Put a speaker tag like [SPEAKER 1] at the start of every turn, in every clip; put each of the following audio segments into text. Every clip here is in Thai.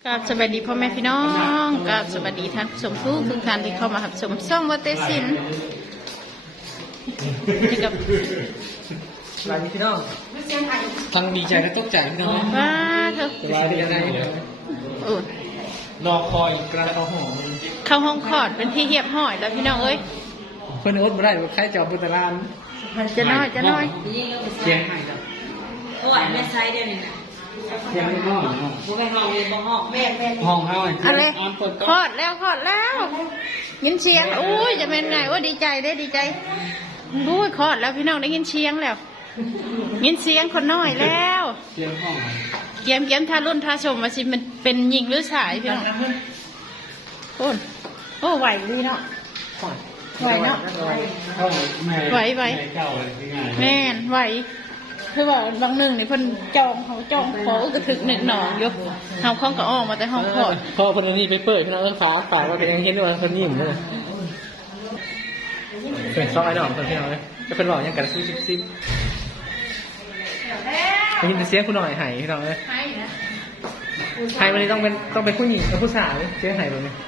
[SPEAKER 1] กับสวัสดีพ่อแม่พี่น้องกับสวัสดีท่านผู้ชมทุกท่านที่เข้ามารับชมช่องวัดเตสินนี่กับ
[SPEAKER 2] สวัสดีพี่น้องทั้งดีใจและตกใจพี่น้อง
[SPEAKER 1] ว้าเถอะ
[SPEAKER 2] สบายดียังไงรอคอยกระเข้าห้อง
[SPEAKER 1] เข้าห้องคลอดเป็นที่เหียบห้อยแล้วพี่น้องเอ้ย
[SPEAKER 2] เพื่อนอดมาได้ใครจะเอาบุตรลาน
[SPEAKER 1] จะน้อย
[SPEAKER 2] เสียงให้ครับ
[SPEAKER 3] โอ้ยแม่ไซด์เดียวนี่นะ
[SPEAKER 2] เสียงไม่ห้อง
[SPEAKER 3] บ่แม่ห้องเลยบ่ห้องแม่
[SPEAKER 2] ห้องเฮา
[SPEAKER 1] อะไรคลอดแล้วยินเสียงอุ้ยจะเป็นไงว่าดีใจได้ดีใจอุ้ยคลอดแล้วพี่น้องได้ยินเสียงแล้วยินเสียงคนน้อยแล้ว
[SPEAKER 2] เสียงห้อง
[SPEAKER 1] เกียมทารุ่นทาชมว่าสิมันเป็นหญิงหรือชายพี่น้องโอ้ไหวดีเนาะไหวเนาะไหวแม่นไหวคือว่าบางหนึ่งนี่เพิ่นจองขอกระถึกหนึ่งหนองอยู่เฮาข้องก็ออกมาแต่ห้องคลอด
[SPEAKER 2] พอคนนี้ไปเปิดพี่น้องฝาว่าเป็นยังเห็นว่าคนยิ้มเลยเป็นซอยดอกคนพี่น้องเลยจะเป็นหล่อยังกันซิบได้ยินเสียงคุณหน่อยหายพี่น้องเลยหายวันนี้ต้องเป็นผู้หญิงกับผู้สาวเสียงหายแบบนี้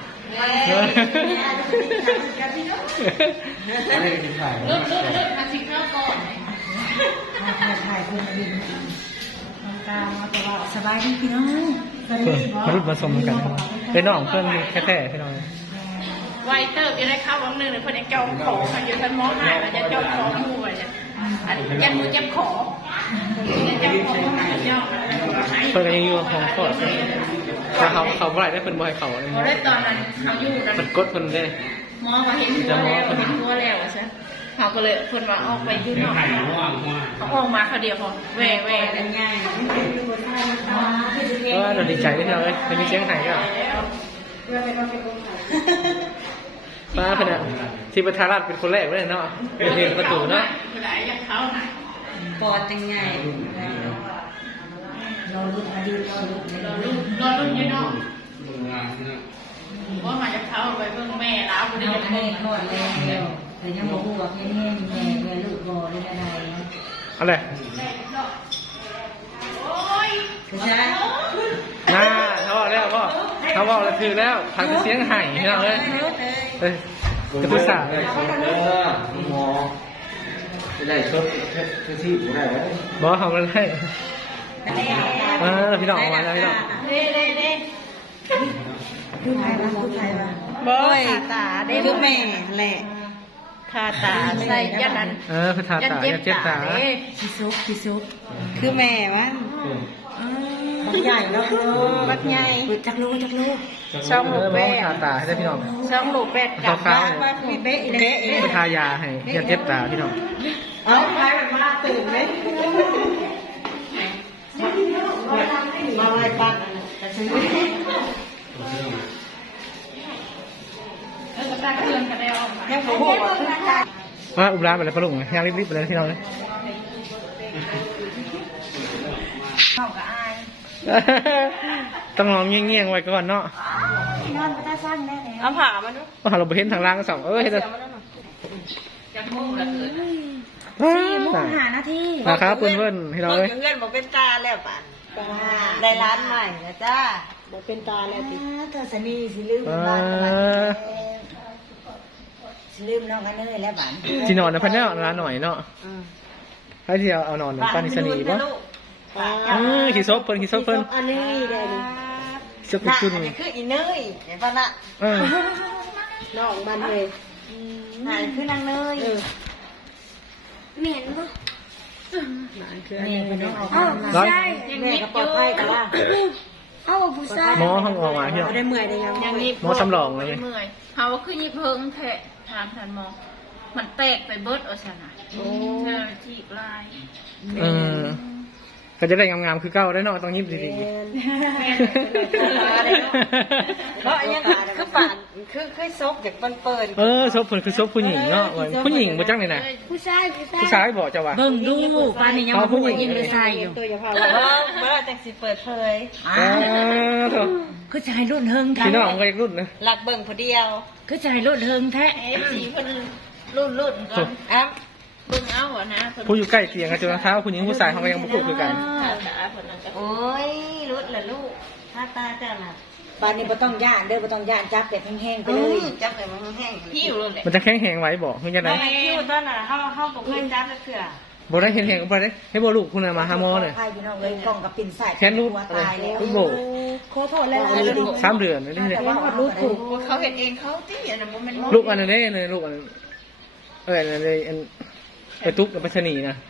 [SPEAKER 1] ลุดมาสิเข้าก่อน
[SPEAKER 3] ถ่ายเพื่อนบินตามมาแต่ว่าสบายดีพี่น้อง
[SPEAKER 2] มารุ่นมาสมกันเป็นน้องเพื่อนแท้ๆพี่น้อง
[SPEAKER 1] ไวเตอร์ยังได้เข้าบางหนึ่งเลยเพิ่นยังจองขอค่ะอยู่ท่านหมอหายแล้วจะจองขอมูไว้เนี่ยยันมือเจ็บขอเจ็บขอ
[SPEAKER 2] เพิ่นก็ยังอยู่ห้องคลอดถ้าเขาบ่ได้เป็นบ่ให้เขา
[SPEAKER 1] เขาได้ตอนนั้นเขาอยู่นั้น
[SPEAKER 2] มันกดเพิ่นได้
[SPEAKER 1] หมอว่าเห็นหัวแล้วใช่เขาก็เลยเพิ่นว่าออกไปอยู่นอกเขาออกมาเขาเดียวพอแหว่ได้ง่าย
[SPEAKER 2] เราดีใจที่เราเลยเป็นมีเสียงหายก็ป้าเพื่อนที่ประธานรัฐเป็นคนแรกเลยเนาะเป็นเพลงประตูเนาะ
[SPEAKER 3] ปอดยังไงรอรุ่นอดีตรอ
[SPEAKER 1] รุ่นยี่น้องว่ามาจากเขาไปเบิ่งแม่แล้ว
[SPEAKER 3] คนนี้แม่คลอดแล้วแต่ยังบอกว่าแม่ลูกบ่ได้อะไร
[SPEAKER 2] อะไร
[SPEAKER 3] ใช่
[SPEAKER 2] น่าเขาบอกแล้วเขาบอกแล้วคือแล้วทางเสียงหายเนาะเลยกระตุ้นสาวเลย
[SPEAKER 4] หมอไม่ได้ชดที่ไม่ได้แล้ว
[SPEAKER 2] บอกเขาไม่ได้พี่น้องมาแล้วพี่น้อง
[SPEAKER 3] พูดไทยป่ะ
[SPEAKER 1] บ่ตาได้
[SPEAKER 3] คือแม่แหละ
[SPEAKER 1] ทาตาใส่ยันนั้น
[SPEAKER 2] คือทาตาเจ็บตา
[SPEAKER 3] คิซุกคือแม่มันบักใหญ่แล้ว
[SPEAKER 1] บักใหญ่
[SPEAKER 3] จักลูก
[SPEAKER 1] ช่องลูกแปะ
[SPEAKER 2] ทาตาให้ได้พี่น้อง
[SPEAKER 1] ช่องลูกแปะ
[SPEAKER 2] กับข้าว
[SPEAKER 3] มีเบ๊ะเบ๊ะ
[SPEAKER 2] ไปทายาให้เจ็บตาพี่น้อง
[SPEAKER 3] เอาใครมันมาตื่นไหมมาอะไรปัดจะซื้อยังบอก
[SPEAKER 2] ว่าอุบลาไปแล้วปลุกยังรีบไปเลยที่เราเลยต้องลองเงี้ยงไว้ก่อนเนาะ
[SPEAKER 3] นอนไปได้สั้นแน่เลย
[SPEAKER 1] เอาผ่ามัน
[SPEAKER 2] ว่าเราไปเห็นทางล่างก็สองเห็นเลย
[SPEAKER 1] จะมุ่งละเกิด
[SPEAKER 3] 4:05 นาที
[SPEAKER 2] นะครับเพื่อนให้เราเลย
[SPEAKER 3] เพื่อนบอกเป็นตาแล้วป่ะได้ร้านใหม่นะจ้าบอกเป็นตาแล้วติเธอสนีสิลืมร้านลืมน้องกันเลยแล้วบ้าน
[SPEAKER 2] ที่นอนนะพันเนี่ยร้านหน่อยเนาะให้ที่เอานอนป้านิสนีป่ะขี้ซบเพิ่น
[SPEAKER 3] อันนี้เดี๋ยวนี้
[SPEAKER 2] ซบจุน
[SPEAKER 3] คืออีเนยเห็นป่ะน่ะน้องมันเลยนายคือนางเนยเหม็นป่ะแม่เป็นน้องเอาใช่แม่ก็ปลอดภัยแต่ว่าเอาผู้ชาย
[SPEAKER 2] หมอห้องออกมาพี่
[SPEAKER 3] ได้เมื่อยได้ยัง
[SPEAKER 2] หมอสำรองเลย
[SPEAKER 1] เมื่อยเขาคือยิบเพิงแทะทานหมอมันแตกไปเบิดเอาซะนะเธอจีบลาย
[SPEAKER 2] ก็จะได้งามๆคือเก้าได้เนาะต้องยิ้มดี
[SPEAKER 3] เพราะยังคือป่านคือซบจากเปิด
[SPEAKER 2] ซบเพิ่นคือซบผู้หญิงเนาะผู้หญิงบ่จังเลยนะผู้ชายบอกจะว่า
[SPEAKER 3] เบิ่งดูป่านนี้ยังบ่ยิ้มเลยใส่อยู่เมื่อจังสิเปิดเผยคือชายรุ่นเฮิงแท้
[SPEAKER 2] พี่น้องก็ยังรุ่นนะ
[SPEAKER 3] หลักเบิ่งผู้เดียวคือชายรุ่นเฮิงแท้
[SPEAKER 1] สีเพิ่นรุ่นก่อนเบิ่งเอาอ่ะนะ
[SPEAKER 2] ผู้อยู่ใกล้เคียงกันจนเท้าผู้หญิงผู้ชายเขาก็ยังบ่คู่คือกัน
[SPEAKER 3] โอ้ยรุ่นละลูกทาตาเจ้าน่ะปานนี้บ่ต้องย่านเด้อบ่ต้องย่านจับแบบแห้งๆไปเลยจับแบบแห้งๆหิวเลย
[SPEAKER 2] มันจะแข็งแหงไว้บอกคือจะได้
[SPEAKER 3] หิวตอนน่ะเฮาบ่เคยจับเทื่อ
[SPEAKER 2] บ่ได้แข็งแหงบ่ได้ให้บ่ลูกคุณน่ะมาหาหมอเลย
[SPEAKER 3] พายพี่น้องเลยกล้องกับปิ่นใส่
[SPEAKER 2] แค่รูป
[SPEAKER 3] ตายแล้ว
[SPEAKER 2] รูปโบ
[SPEAKER 3] ขอโทษแล้ว
[SPEAKER 2] 3 เดือนนี่เลย
[SPEAKER 3] แต่ว่ารูปถูก
[SPEAKER 1] เขาเห็นเองเขาที่อันนั้นมัน
[SPEAKER 2] ลูกอันนั้นเลยลูกอันอันนั้นเลยอันไปตุ๊กกับไปชนีนะ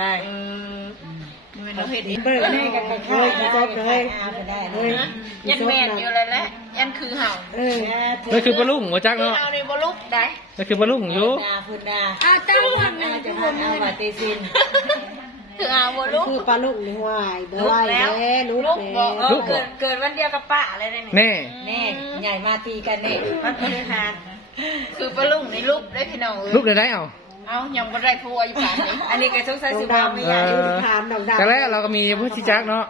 [SPEAKER 1] มันเราเห็นเอง
[SPEAKER 3] เปิดแน่กันเข้าอีกเลยเอาไปได้เลย
[SPEAKER 1] ยันแมนอยู่เลยแหละยันคือเห่า
[SPEAKER 2] นั่นคือปลาลุงหัวจัก
[SPEAKER 1] คือ
[SPEAKER 2] เนาะ
[SPEAKER 1] เห่าในบลุกได้
[SPEAKER 2] นั่นคือปลาลุงอยู่
[SPEAKER 3] พุ่นดาตั้งวันนึงจะให้เอาบาเตซิน
[SPEAKER 1] คือเห่าบลุก
[SPEAKER 3] คือปลาลูกนี่หวายบ่ไหวแล้วลูกเกิดวันเดียวกับป้าอะไรได้
[SPEAKER 2] แน่
[SPEAKER 3] แน่ใหญ่มาตีกันแน่วันพฤหัส
[SPEAKER 1] คือปลุกในลุกได้พี่น้อง
[SPEAKER 2] ลูกได้เอา
[SPEAKER 1] เอายังบ่ได้พัวอยู่ป่านนี้
[SPEAKER 3] อันนี้ก็สงสัยสิบ่ไม่ใหญ่ถามดอกดำ
[SPEAKER 2] แต่แรกเราก็มีผู้ชิจักเนาะ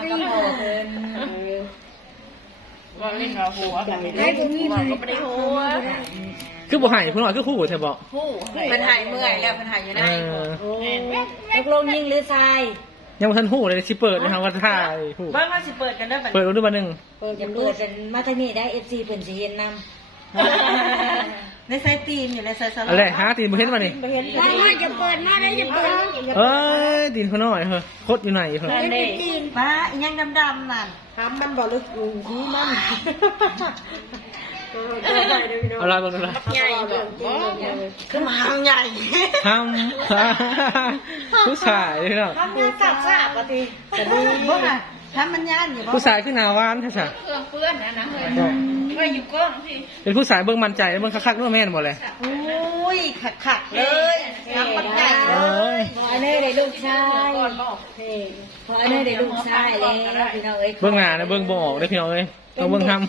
[SPEAKER 1] ว่าเล่นเราหัวได้ตรงนี้มันก็ไม่ได้หัว
[SPEAKER 2] คือบ่ใหายเพิ่นว่าคือคู่ใช่บ่
[SPEAKER 1] ผู้
[SPEAKER 3] มันหายเมื่อยแล้วมันหายอยู่ในตกลงยิงหรือทราย
[SPEAKER 2] ยังบ่ทันฮู้เลยสิเปิดนะครับว่าถ่ายฮู้
[SPEAKER 3] บ้านว่าสิเปิดกันได้บัด
[SPEAKER 2] เปิดรู้บัดนึง
[SPEAKER 3] อย่าเปิดเป็นมาทางนี้ได้ FC เพิ่นสิเห็นนำในไซตีนอยู่ในไซสลัด
[SPEAKER 2] อะไรหาตีนบ่เห็นบ่นี่
[SPEAKER 3] เห็นได้จะเปิดมาได้จะเปิด
[SPEAKER 2] เอ้ยตีนเขาน้อยเฮ้อโคตรอยู่ไหนเฮ้อ
[SPEAKER 3] ตีนป้าอีหยังดำๆนั่นทำมันบ่ลึกหูมัน
[SPEAKER 2] อะไรบ่ล่ะ
[SPEAKER 1] ใหญ่บ่
[SPEAKER 3] คือมาใหญ่
[SPEAKER 2] ทำผู้ชายเนาะ
[SPEAKER 3] ทำงานสาบปกติแต่ดีบ่น่ะทำมันย่านอยู่บ่
[SPEAKER 2] ผู้ชายคือหน้าหวานแท้
[SPEAKER 1] เครื่องเปื้อนนะเฮ้ยเฮ้ยอยู่ก้องสิ
[SPEAKER 2] ๆเป็นผู้ชายเบิ่งมั่นใจเบิ่งคักๆว่าแม่นบ่เลย
[SPEAKER 3] อุ้ยขักๆเลยทำมันใหญ่
[SPEAKER 2] เอ้ย
[SPEAKER 3] พอเน่ได้ลูกชายพอเน่ได้ลูกชายแล้วพี่น้องเอ้ย
[SPEAKER 2] เบิ่งหน้านะเบิ่งบ่ออกเด้อพี่น้องเอ้ยต้องเบิ่งทำ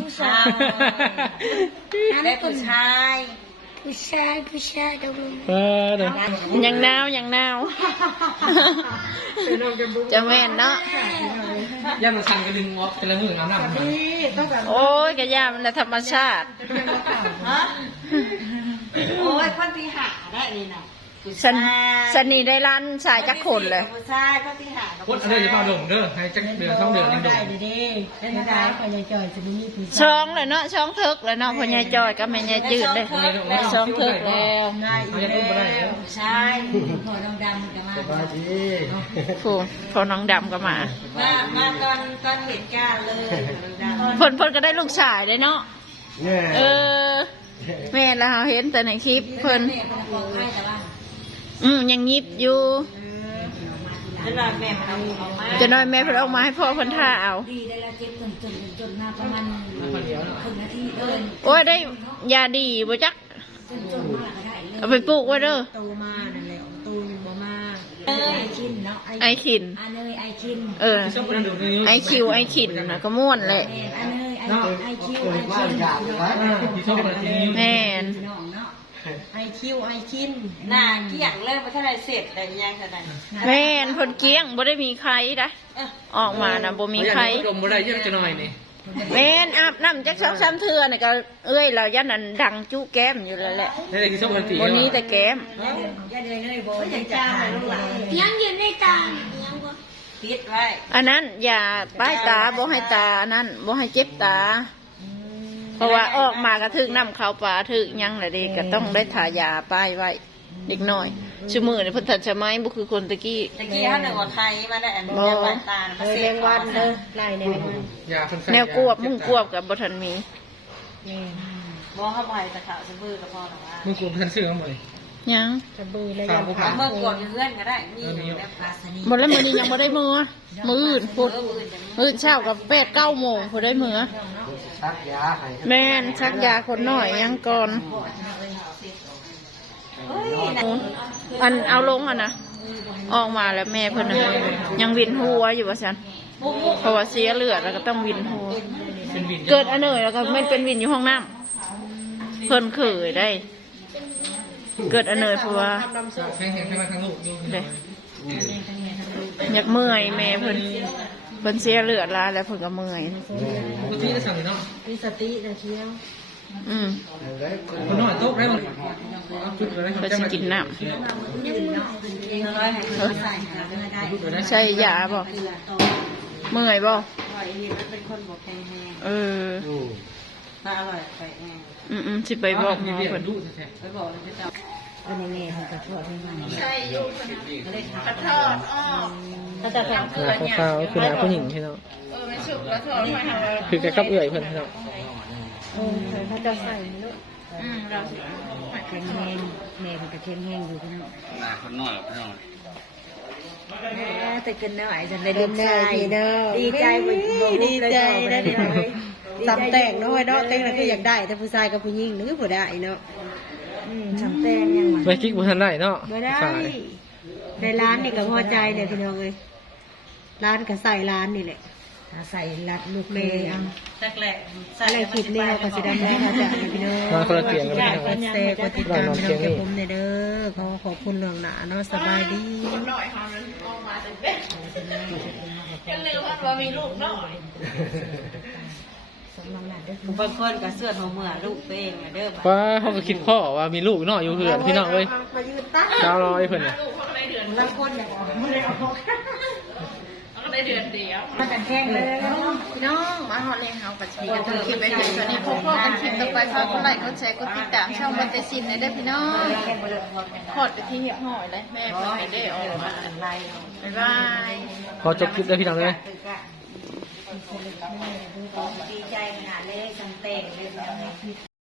[SPEAKER 3] ได้ผู้ชาย
[SPEAKER 2] เออเด้อ
[SPEAKER 1] ยังนาวยังนาวจะแม่นเนาะ
[SPEAKER 2] ย่ามันสั่นกระดึงออกเป็นละมือน้ำหนัก
[SPEAKER 1] โอ้ยกะยามันธรรมชาติ
[SPEAKER 3] โอ้ยคนที่หาได้นี่นะ
[SPEAKER 1] สนีได้ร้านชายจักคนเลย
[SPEAKER 3] ผู้ชายคนที่หา
[SPEAKER 2] พุทธเด้ออย่าเป่าดมเด้อให้จักเดือน2 เดือนยังดม
[SPEAKER 3] ได้คนใหญ่จอยจะมีผู้
[SPEAKER 1] ช่องเลยเนาะช่องเทิกเลยเนาะพ่อใหญ่จอยกับแม่ใหญ่จืดเลยช่องเทิกแล้ว
[SPEAKER 2] เอาจะดมบ่ได้แล้ว
[SPEAKER 3] ชายพอน้องดำกันมา
[SPEAKER 1] ผู้พอน้องดำก็มา
[SPEAKER 3] มาตอนเหตุการณ์เลยน้องดำ
[SPEAKER 1] เพิ่นก็ได้ลูกชายเลยเนาะเออแม่เราเห็นแต่ในคลิปเพิ่นยังยิบอยู่
[SPEAKER 3] จะนอนแม่มันเอาออกมา
[SPEAKER 1] จะน้อยแม่เพิ่นออกมาให้พ่อเพิ่นท่าเอา
[SPEAKER 3] ดีได้แล้วเจ็บจนหน้าประมาณครึ่งนาทีเดิน
[SPEAKER 1] โอ้ยได้ยาดีบ่จัก
[SPEAKER 3] จนมากได้เลย
[SPEAKER 1] เอาไปปลูกไว้เด้อ
[SPEAKER 3] โตมานั่นแหละโตยังบ่มาไอคินเนาะ
[SPEAKER 1] ไอขิน
[SPEAKER 3] อันเนยไอคิน
[SPEAKER 1] เออ
[SPEAKER 2] ชอบคนนั้นดูนี่
[SPEAKER 1] ไอคิวไอขินนะก็ม่วนแหละ
[SPEAKER 3] อันเนยไอคิวไอคิน
[SPEAKER 2] ที่ชอบคนนี้
[SPEAKER 1] แม่น
[SPEAKER 3] น้องเนาะไอคิวไอคินหน้าเกี่ยงเลยบ่ทันได้เสร็จได้ยังทันได้
[SPEAKER 1] แม่นเพิ่นเกี้ยงบ่ได้มีใครนะออกมานะบ่มีใคร
[SPEAKER 2] ดมบ่ได้เยอะจะหน่อยนี่
[SPEAKER 1] แม่นอาบน้ำจัก2-3เทื่อนี่ก็เอ้ยเรายันนั้นดังจุแก้มอยู่แล้วแหละ
[SPEAKER 2] นี่คือชอบคนตี
[SPEAKER 1] บ่นี้แต่แก้ม
[SPEAKER 3] อย่าเดินเลยบ่ยังจะหาลูกหลาน
[SPEAKER 5] ยังอยู่ในตายังบ่
[SPEAKER 3] ปิดไว้
[SPEAKER 1] อันนั้นอย่าป้ายตาบ่ให้ตาอันนั้นบ่ให้เจ็บตา เพราะว่าออกมากระทึกน้ำเขาป่าทึกหยังละเด็กก็ต้องได้ทายาป้ายไว้เด็กน้อยชั่วมือในพุทธชมัยบ่คือคนตะกี้
[SPEAKER 3] ตะกี้เฮานึกว่าใครมาได้อันนี้วันตามาเสร็จวันเด้อไล่ใน
[SPEAKER 2] ยาคน
[SPEAKER 1] แนวกวบมุ่งกวบกับบ่ทันมี
[SPEAKER 3] บ่เข้าไปตะขาวสะบือก็พอแล้วว่า
[SPEAKER 2] มึงกลัวทันเสื่อมเลย
[SPEAKER 1] ยัง
[SPEAKER 2] สาวผู้ผ่าน
[SPEAKER 3] เมื่อกวดเพื่อนก็ได้นี่แบบภาษานี้
[SPEAKER 1] บ่แล้วมื้อนี้ยังบ่ได้มื้ออื่นพุดมื้ออื่นเช้ากับ8-9 โมงพุดได้มื้อ
[SPEAKER 4] ชักยาให้
[SPEAKER 1] แม่นชักยาคนน้อยยังก่อนอันเอาลงอ่ะนะออกมาแล้วแม่เพิ่นน่ะยังวินหัวอยู่ว่าซั่นเพราะว่าเสียเลือดแล้วก็ต้องวินหัว
[SPEAKER 2] เป็นวิน
[SPEAKER 1] เกิดอันเนยแล้วก็มันเป็นวินอยู่ห้องน้ำเพิ่นเคยได้ เกิดอันเนยเพราะว่า
[SPEAKER 2] แข็งแข็งมาทางลูกดู
[SPEAKER 1] เด้อยากเมื่อยแม่เพิ่นเสียเลือดแล้วแล้วเพิ่นก็เมื่อย
[SPEAKER 2] ปกติจะสั่งเนาะ
[SPEAKER 3] มีสตินะเที่ยว
[SPEAKER 2] คนน้อยโต๊ะได้มั้งจุดอะไร
[SPEAKER 1] เพิ่นสิกินน้
[SPEAKER 3] น้อยให้เขาใส่หาได้
[SPEAKER 1] ำใช่ยาบ่เมื่อยบ่
[SPEAKER 3] ว่าอยเห็นมันเป็นคนบอกแห้ง
[SPEAKER 1] เออ
[SPEAKER 2] โอ้
[SPEAKER 3] ๆถ้าอร่อยไปแห้ง
[SPEAKER 1] สิไปบอกหมอ
[SPEAKER 2] เดี๋ยว
[SPEAKER 1] เพิ่น
[SPEAKER 2] ดูแท้
[SPEAKER 3] ไปบอกเลยเจ้าอันนี้แม่ทำกระทอดให้มัน
[SPEAKER 1] ใช่อยู่กระทอดอ้อ
[SPEAKER 3] ถ้าจะเป็น
[SPEAKER 2] ๆหน้าขาวๆคือหน้าผู้หญิงพี่น้อง
[SPEAKER 1] ไม่สุกกระทอดไม่ทำ
[SPEAKER 2] คือแกกับเอื่อยเพิ่นพี่น้อง
[SPEAKER 3] ถ้าจะใส่ลูก
[SPEAKER 1] เราสิ
[SPEAKER 3] เค็มแห้งแม่เป็นกระเค็มแห้งอยู่พี่น้อง
[SPEAKER 4] หน้าคนน้อยพี่น้อง
[SPEAKER 3] แต่กินน้อยจะได้ดีใจดีใจดีใจได้เลยสำแตงน้อยเนาะแตงนั่นคืออยากได้แต่ผู้ชายกับผู้หญิงนึกบ่ได้เนาะสำแตงยัง
[SPEAKER 2] ไปกิ๊กบ่ทันได้เนาะ
[SPEAKER 3] บ่ได้
[SPEAKER 2] ใช่
[SPEAKER 3] ในร้านนี่ก็พอใจเลยพี่น้องเลยร้านก็ใส่ร้านนี่แหละใส่รัดลูกเมย์อะไรคลิปนี้เราก็สิดำเนินมาจากพี่น้อง
[SPEAKER 2] นอนคนละเตียงกันพี่น้อง
[SPEAKER 3] กดแชร์กดติดตามพี่น้องแกผมในเด้อขอบคุณเรื่องหนาเนาะสบายดี
[SPEAKER 1] หน่อยค่ะมันออกมาเต็มยังลืมว่ามีลูกน้อย
[SPEAKER 3] บางคนก็เสื้อของเมื่อลูกตัวเองเด้อ
[SPEAKER 2] ว่าเขาก็คิดพ่อว่ามีลูกน้อยอยู่เหือนพี่น้องเอ้ย
[SPEAKER 3] มายืนตั้ง
[SPEAKER 2] เจ้าน้อยเพิ่นน่ะ
[SPEAKER 1] ลูกเขาก็ได้เดือน
[SPEAKER 3] บางคนเนี่ยไม่ได้ออก
[SPEAKER 1] เขาก็ได้เดือนเดียว
[SPEAKER 3] มาแต่แข้งเลย
[SPEAKER 1] น้องมาฮอลเลนเฮาปัจจุบันทำคลิปไปถึงตอนนี้พบกันคลิปต่อไปฝากกดไลค์กดแชร์กดติดตามช่องบัตเตซินในเด้อพี่น้องขอดไปที่เหี่ยวห่อยเลยแม่เพิ่นให้ได้ออกมาบ๊ายบาย
[SPEAKER 2] พอจบคลิปแล้วพี่น้องเอ้ย
[SPEAKER 3] ดีใจขนาดเลยสังเตงเลย